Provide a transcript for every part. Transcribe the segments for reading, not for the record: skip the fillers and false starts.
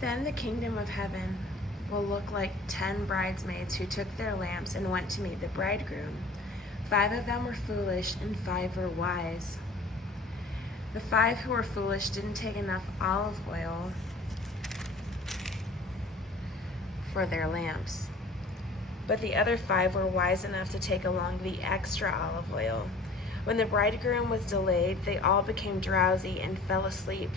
Then the kingdom of heaven will look like 10 bridesmaids who took their lamps and went to meet the bridegroom. 5 of them were foolish and 5 were wise. The 5 who were foolish didn't take enough olive oil for their lamps, but the other 5 were wise enough to take along the extra olive oil. When the bridegroom was delayed, they all became drowsy and fell asleep.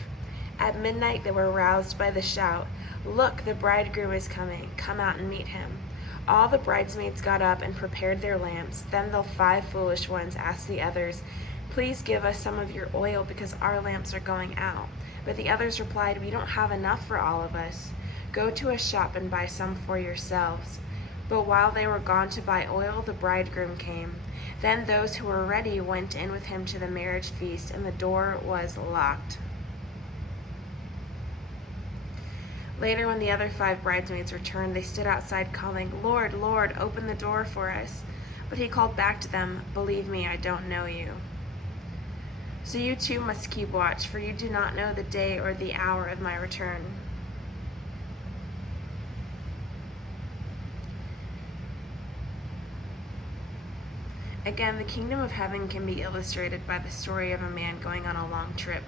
At midnight they were roused by the shout, "Look, the bridegroom is coming. Come out and meet him." All the bridesmaids got up and prepared their lamps. Then the 5 foolish ones asked the others, "Please give us some of your oil because our lamps are going out." But the others replied, "We don't have enough for all of us. Go to a shop and buy some for yourselves." But while they were gone to buy oil, the bridegroom came. Then those who were ready went in with him to the marriage feast, and the door was locked. Later, when the other 5 bridesmaids returned, they stood outside calling, "Lord, Lord, open the door for us." But he called back to them, "Believe me, I don't know you." So you too must keep watch, for you do not know the day or the hour of my return. Again, the kingdom of heaven can be illustrated by the story of a man going on a long trip.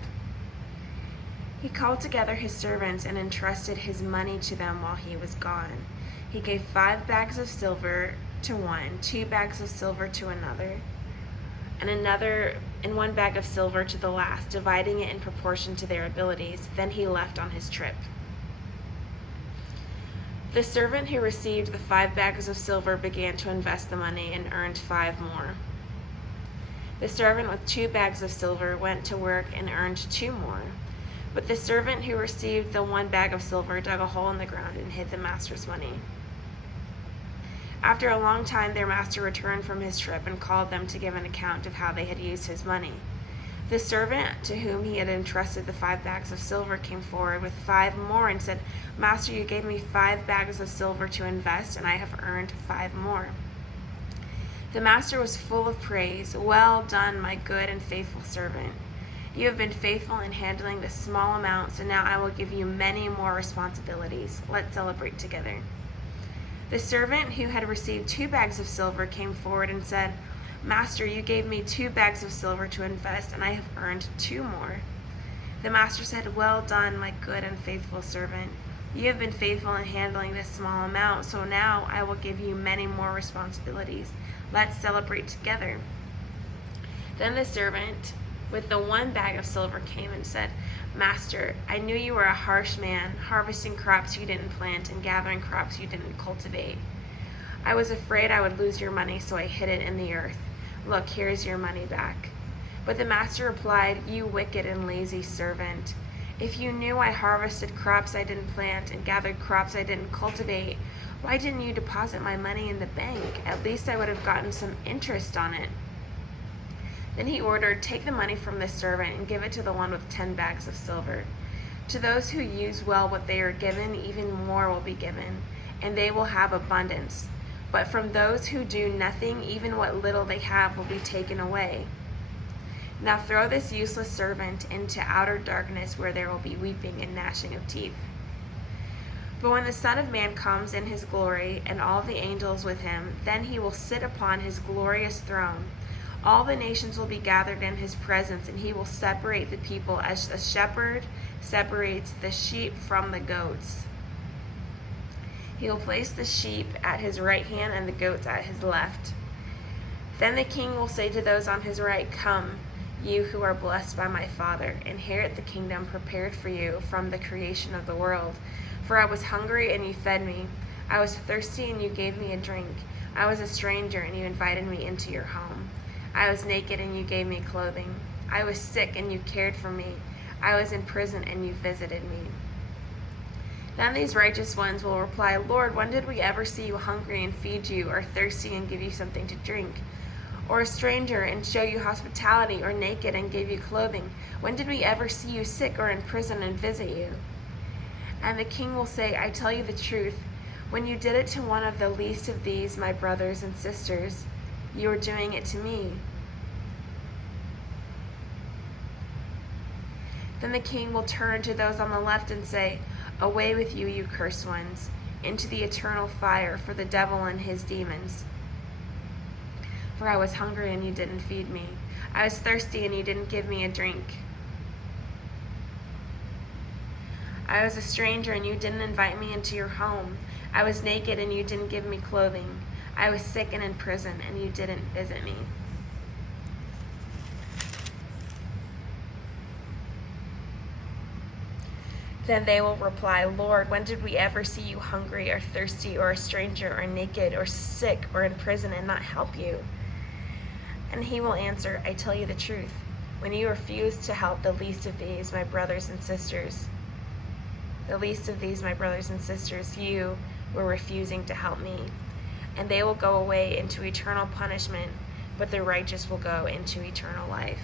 He called together his servants and entrusted his money to them while he was gone. He gave 5 bags of silver to one, 2 bags of silver to another, and 1 bag of silver to the last, dividing it in proportion to their abilities. Then he left on his trip. The servant who received the 5 bags of silver began to invest the money and earned 5 more. The servant with 2 bags of silver went to work and earned 2 more. But the servant who received the 1 bag of silver dug a hole in the ground and hid the master's money. After a long time, their master returned from his trip and called them to give an account of how they had used his money. The servant to whom he had entrusted the 5 bags of silver came forward with 5 more and said, "Master, you gave me 5 bags of silver to invest, and I have earned 5 more." The master was full of praise. "Well done, my good and faithful servant. You have been faithful in handling this small amount, so now I will give you many more responsibilities. Let's celebrate together." The servant who had received 2 bags of silver came forward and said, "Master, you gave me 2 bags of silver to invest, and I have earned 2 more." The master said, "Well done, my good and faithful servant. You have been faithful in handling this small amount, so now I will give you many more responsibilities. Let's celebrate together." Then the servant with the 1 bag of silver came and said, "Master, I knew you were a harsh man, harvesting crops you didn't plant and gathering crops you didn't cultivate. I was afraid I would lose your money, so I hid it in the earth. Look, here's your money back." But the master replied, "You wicked and lazy servant. If you knew I harvested crops I didn't plant and gathered crops I didn't cultivate, why didn't you deposit my money in the bank? At least I would have gotten some interest on it." Then he ordered, "Take the money from this servant and give it to the one with 10 bags of silver. To those who use well what they are given, even more will be given, and they will have abundance. But from those who do nothing, even what little they have will be taken away. Now throw this useless servant into outer darkness, where there will be weeping and gnashing of teeth." But when the Son of Man comes in his glory and all the angels with him, then he will sit upon his glorious throne. All the nations will be gathered in his presence, and he will separate the people as a shepherd separates the sheep from the goats. He will place the sheep at his right hand and the goats at his left. Then the king will say to those on his right, "Come, you who are blessed by my Father, inherit the kingdom prepared for you from the creation of the world. For I was hungry and you fed me. I was thirsty and you gave me a drink. I was a stranger and you invited me into your home. I was naked and you gave me clothing. I was sick and you cared for me. I was in prison and you visited me." Then these righteous ones will reply, "Lord, when did we ever see you hungry and feed you, or thirsty and give you something to drink? Or a stranger and show you hospitality, or naked and give you clothing? When did we ever see you sick or in prison and visit you?" And the king will say, "I tell you the truth, when you did it to one of the least of these, my brothers and sisters, you are doing it to me." Then the king will turn to those on the left and say, Away with you, you cursed ones, into the eternal fire for the devil and his demons. For I was hungry and you didn't feed me. I was thirsty and you didn't give me a drink. I was a stranger and you didn't invite me into your home. I was naked and you didn't give me clothing. I was sick and in prison and you didn't visit me. Then they will reply, Lord, when did we ever see you hungry or thirsty or a stranger or naked or sick or in prison and not help you? And he will answer, I tell you the truth. When you refused to help the least of these, my brothers and sisters, you were refusing to help me. And they will go away into eternal punishment, but the righteous will go into eternal life.